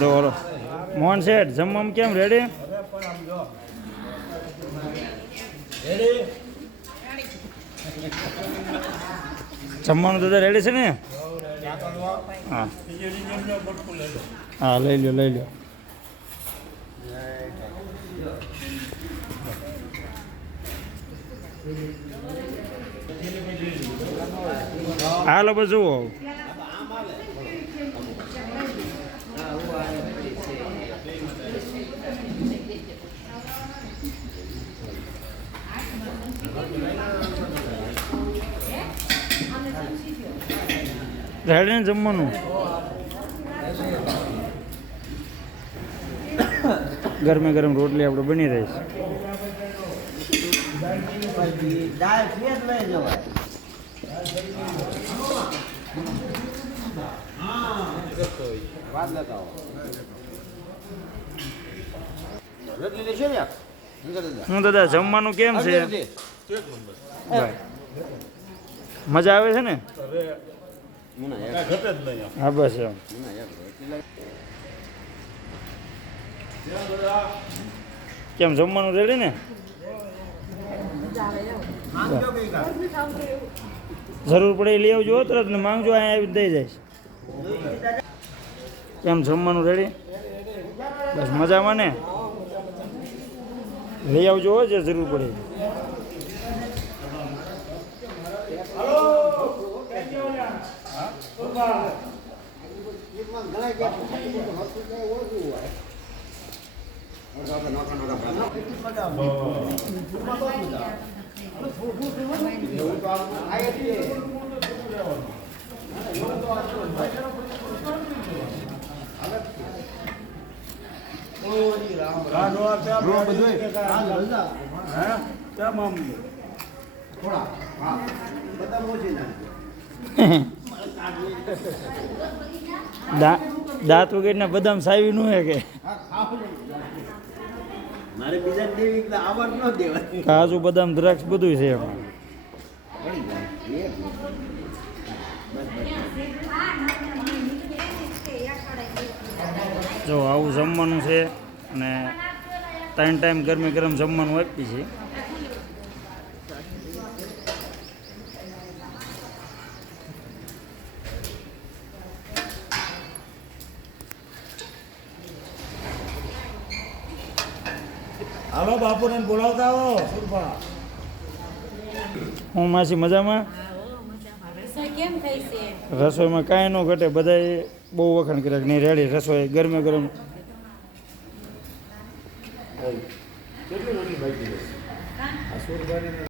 બોલો મોહન શેઠ જમવામાં કેમ રેડી? જમવાનું દાદા રેડી છે ને? હા હા લઈ લો લઈ લો. હાલો બસ જુઓ. રેડી ને જમવાનું? ગરમે ગરમ રોટલી આપણે બની રહી છે. હું દાદા જમવાનું કેમ છે? મજા આવે છે ને? હા બસ એમ. કેમ જમવાનું રેડી ને? જરૂર પડે લઈ આવજો તરત ને માંગજો, અહીંયા આવી દઈ જાય. કેમ જમવાનું રેડી? બસ મજામાં ને? લઈ આવજો જે જરૂર પડે. દાંત વગેરે બદામ સાવી નું હે કે કાજુ બદામ દ્રાક્ષ બધું છે એમાં. જો આવું જમવાનું છે અને 3 ટાઈમ ગરમે ગરમ જમવાનું આપી છે. હાલો બાપુને બોલાવતા આવો. હું માસી મજામાં? રસોઈમાં કાંઈ ન ઘટે, બધાએ બહુ વખાણ કર્યા કે નહીં રેડી રસોઈ ગરમે ગરમ.